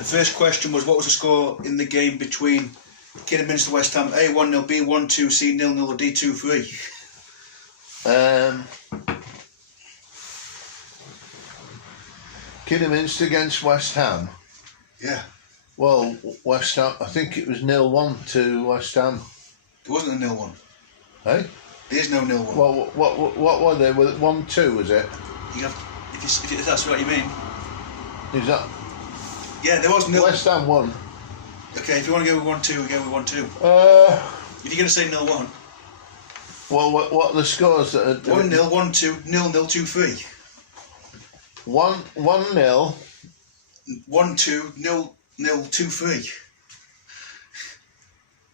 The first question was, what was the score in the game between Kidderminster West Ham? A 1-0, B 1-2, C 0-0, or D 2-3? Kidderminster against West Ham. Yeah. Well, West Ham, I think it was 0-1 to West Ham. There wasn't a 0-1. Hey? There is no 0-1. Well, what were they? Was it 1-2, was it? You have, if that's what you mean. Is that? Yeah, there was 0. West Ham won. Okay, if you want to go with 1-2, we go with 1-2. If you're going to say 0-1. Well, what are the scores? 1-0, 1-2, 0-0, 2-3. 1-0. 1-2, 0-0, 2-3.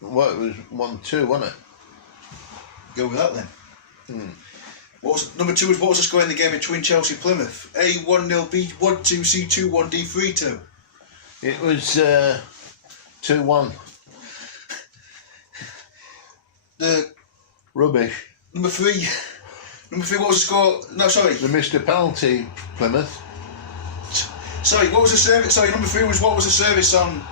Well, it was 1-2, wasn't it? Go with that then. Number 2 was, what was the score in the game between Chelsea and Plymouth? A 1-0, B 1-2, C 2-1, D 3-2. It was 2-1. The Rubbish. Number 3, what was the score? No, sorry. They missed a penalty, Plymouth. Sorry, what was the service? Sorry, number 3 was, what was the service on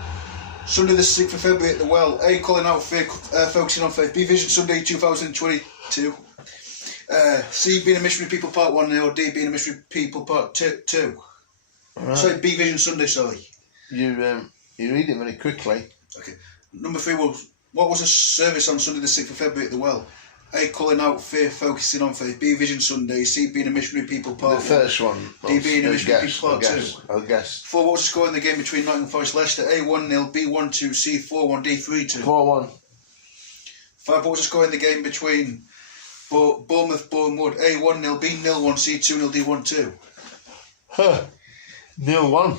Sunday the 6th of February at the Well? A, calling out fear, focusing on faith. B, Vision Sunday 2022. C, being a missionary people part 1, or D, being a missionary people part 2. Right. Sorry, B, Vision Sunday, sorry. You read it very quickly. Okay. Number 3 was, what was the service on Sunday the 6th of February at the Well? A, calling out fear, focusing on faith. B, Vision Sunday. C, being a missionary people part 1. The first one. D, being a missionary people part 2. I guess. 4, what was the score in the game between Nottingham Forest Leicester? A 1-0, B 1-2, C 4-1, D 3-2. 4-1. 5, what was the score in the game between Bournemouth Wood? A 1-0, B 0-1, C 2-0, D 1-2. 0-1.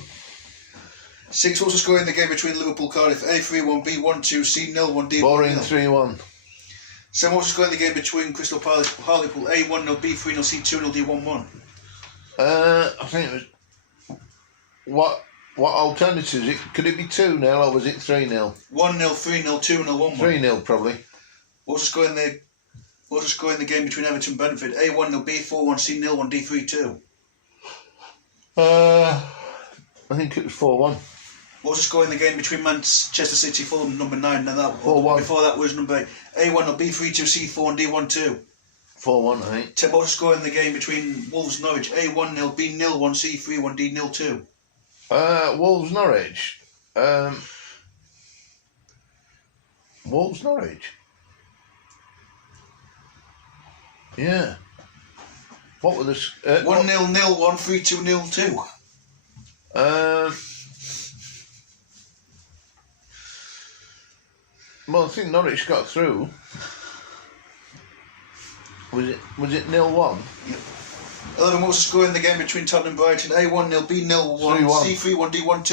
6, what was the score in the game between Liverpool Cardiff? A 3-1, B 1-2, C 0-1, D 1-0. Boring 3-1. 7, what was the score in the game between Crystal Palace Hartlepool? A 1-0, B 3-0, C 2-0, D 1-1. I think it was. What alternatives? Could it be 2-0 or was it 3-0? 1-0, 3-0, 2-0, 1-1. 3-0 probably. What was the score in the game between Everton and Brentford? A 1-0, B 4-1, C 0-1, D 3-2. I think it was 4-1. What was the score in the game between Manchester City, Fulham, number 9, and that 4-1. Before that was number 8. A1 B 3-2, C 4 and D 1-2. 4-1, I think. 10, what was the score in the game between Wolves and Norwich? A 1-0, B 0-1, C 3-1, D 0-2. Wolves Norwich. Wolves Norwich. Yeah. What were the 1-0, 0-1, 3-2, 0-2. Well, I think Norwich got through. Was it 0-1? Yep. 11, what was the score in the game between Tottenham and Brighton? A 1-0, B 0-1, 3-1. C 3-1, D 1-2. 3-1 to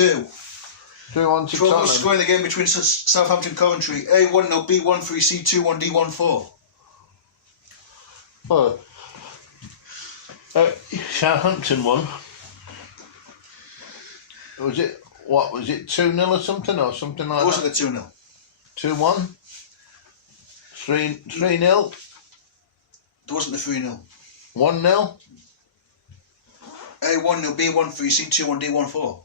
12, what was the Tottenham. score in the game between Southampton Coventry? A 1-0, B 1-3, C 2-1, D 1-4. Well, Southampton won. Was it 2-0 or something like It that? wasn't a 2-0. 2-1? 3-0? There wasn't a 3-0. 1-0? A 1-0, B 1-3, C 2-1, D 1-4.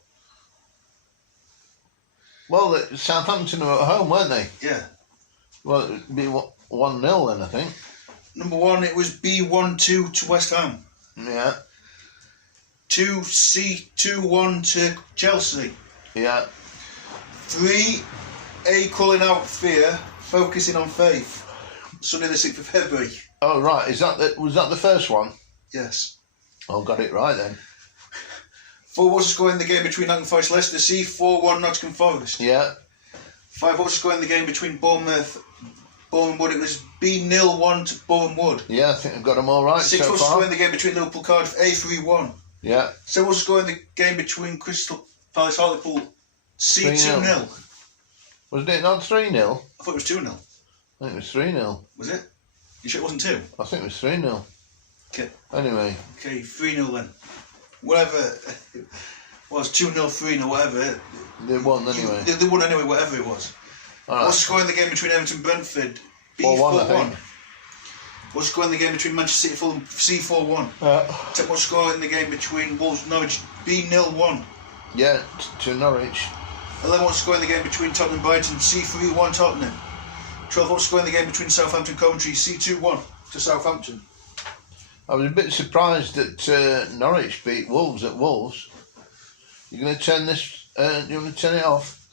Well, Southampton were at home, weren't they? Yeah. Well, it would be 1-0 then, I think. Number 1, it was B 1-2 to West Ham. Yeah. 2, C 2-1 to Chelsea. Yeah. 3, A calling out fear, focusing on faith. Sunday the 6th of February. Oh, right. Was that the first one? Yes. Oh, got it right then. 4, what was the score in the game between Nottingham Forest Leicester? C 4-1 Nottingham Forest. Yeah. 5, what was the score in the game between Bournemouth Wood? It was B 0-1 to Bournemouth Wood. Yeah, I think I've got them all right 6, so what was the far. score in the game between Liverpool Cardiff? A 3-1. Yeah. 7, what was the score in the game between Crystal Palace Hartlepool? C 2-0. Was it not 3-0? I thought it was 2-0. I think it was 3-0. Was it? You sure it wasn't 2? I think it was 3-0. Okay. Anyway. Okay, 3-0 then. Whatever it was, 2-0, 3-0, whatever. They won anyway. They won anyway, whatever it was. Right. What's the score in the game between Everton and Brentford? B 4-1, I 4-1. think. What's the score in the game between Manchester City and Fulham? C 4-1. What's the score in the game between Wolves and Norwich? B 0-1. Yeah, to Norwich. 11 wants to go in the game between Tottenham and Brighton, C3-1 Tottenham. 12 wants to go in the game between Southampton and Coventry, C2-1 to Southampton. I was a bit surprised that Norwich beat Wolves at Wolves. You're going to turn this, you want to turn it off?